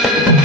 thank you